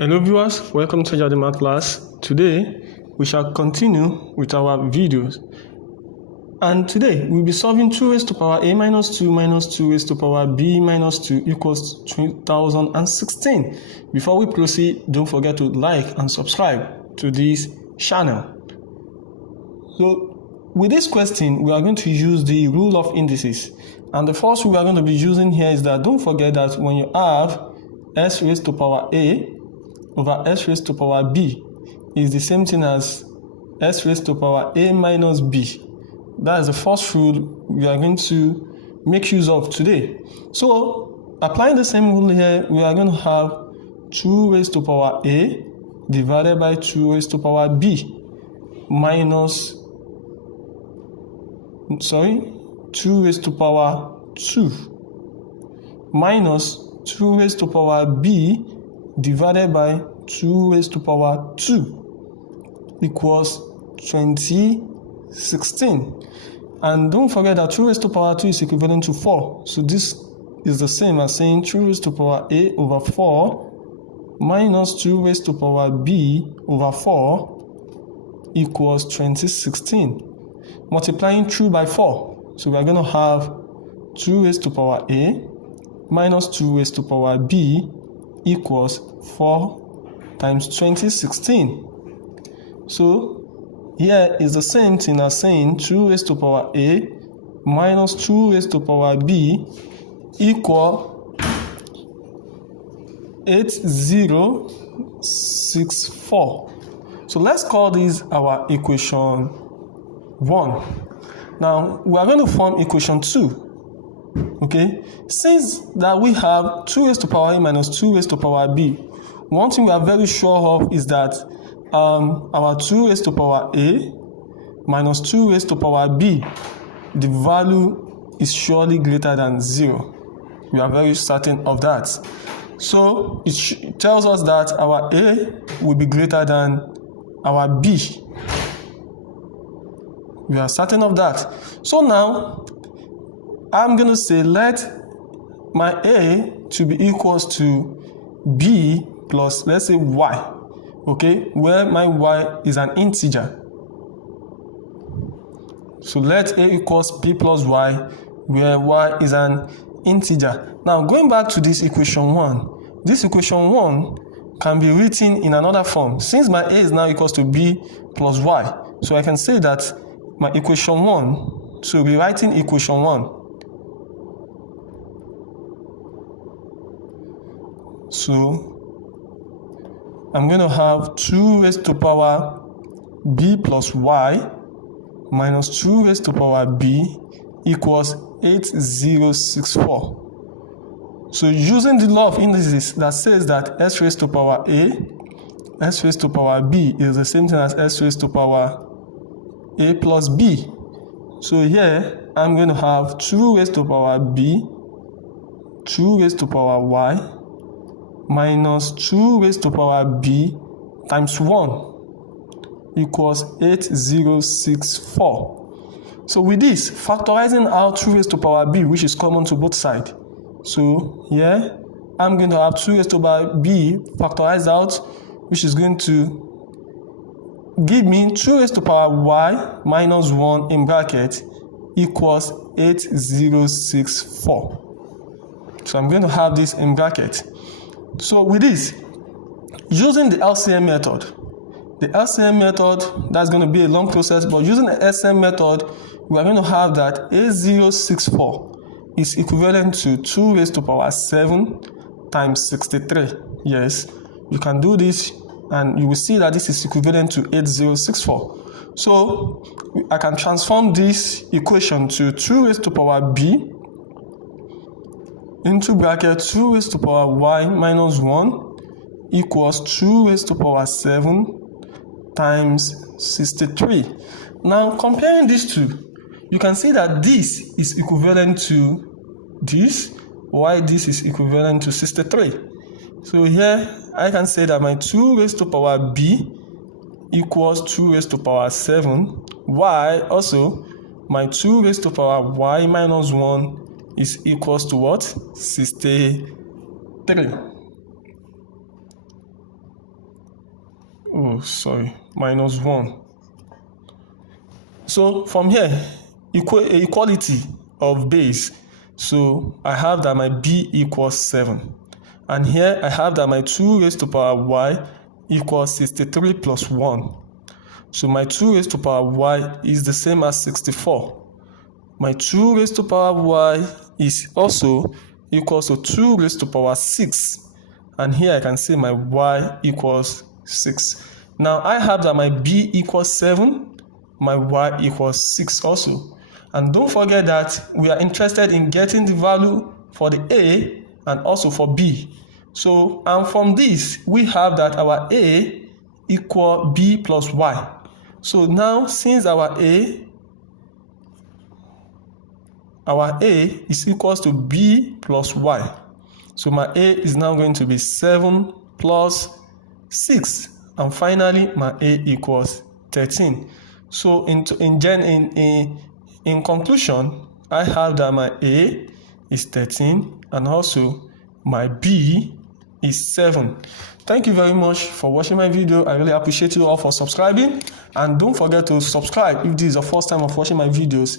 Hello viewers, welcome to the math class. Today we shall continue with our videos, and today we'll be solving 2 raised to power a minus 2 minus 2 raised to power b minus 2 equals 2016. Before we proceed, don't forget to like and subscribe to this channel. So with this question, we are going to use the rule of indices, and the first rule we are going to be using here is that don't forget that when you have s raised to power a over s raised to power b is the same thing as s raised to power a minus b. That is the first rule we are going to make use of today. So applying the same rule here, we are going to have 2 raised to power a divided by 2 raised to power b minus 2 raised to power 2 minus 2 raised to power b divided by 2 raised to power 2 equals 2016. And don't forget that 2 raised to power 2 is equivalent to 4. So this is the same as saying 2 raised to power a over 4 minus 2 raised to power b over 4 equals 2016. Multiplying 2 by 4. So we are going to have 2 raised to power a minus 2 raised to power b equals 4 times 2016. So here is the same thing as saying 2 raised to power a minus 2 raised to power b equal 8064. So let's call this our equation 1. Now we are going to form equation 2. Okay, since that we have 2 raised to power a minus 2 raised to power b, one thing we are very sure of is that our 2 raised to power a minus 2 raised to power b, the value is surely greater than 0. We are very certain of that. So it tells us that our a will be greater than our b. We are certain of that. So now I'm going to say let my a to be equals to b plus, let's say, y, okay, where my y is an integer. So let a equals b plus y, where y is an integer. Now going back to this equation 1, this equation 1 can be written in another form. Since my a is now equals to b plus y, so I can say that my equation 1, so rewriting equation 1, so I'm going to have 2 raised to power b plus y minus 2 raised to power b equals 8064. So using the law of indices that says that s raised to power a, s raised to power b is the same thing as s raised to power a plus b. So here I'm going to have 2 raised to power b, 2 raised to power y minus 2 raised to power b times 1 equals 8064. So with this, factorizing out 2 raised to power b, which is common to both sides. So here I'm going to have 2 raised to power b factorized out, which is going to give me 2 raised to power y minus 1 in bracket equals 8064. So I'm going to have this in bracket. So with this, using the LCM method, that's going to be a long process, but using the LCM method, we are going to have that 8064 is equivalent to 2 raised to power 7 times 63. Yes, you can do this and you will see that this is equivalent to 8064. So I can transform this equation to 2 raised to power b into bracket 2 raised to power y minus 1 equals 2 raised to power 7 times 63. Now comparing these two, you can see that this is equivalent to this, while this is equivalent to 63. So here I can say that my 2 raised to power b equals 2 raised to power 7, while also my 2 raised to power y minus 1 is equals to what? 63. minus 1. So from here, equality of base. So I have that my b equals 7. And here I have that my 2 raised to power y equals 63 plus 1. So my 2 raised to power y is the same as 64. My 2 raised to power y is also equals to 2 raised to power 6. And here I can say my y equals 6. Now I have that my b equals 7, my y equals 6 also. And don't forget that we are interested in getting the value for the a and also for b. So, and from this, we have that our a equal b plus y. So now, since our a is equals to b plus y, so my a is now going to be 7 plus 6, and finally my a equals 13. So in conclusion, I have that my a is 13 and also my b is 7. Thank you very much for watching my video. I really appreciate you all for subscribing, and don't forget to subscribe if this is the first time of watching my videos.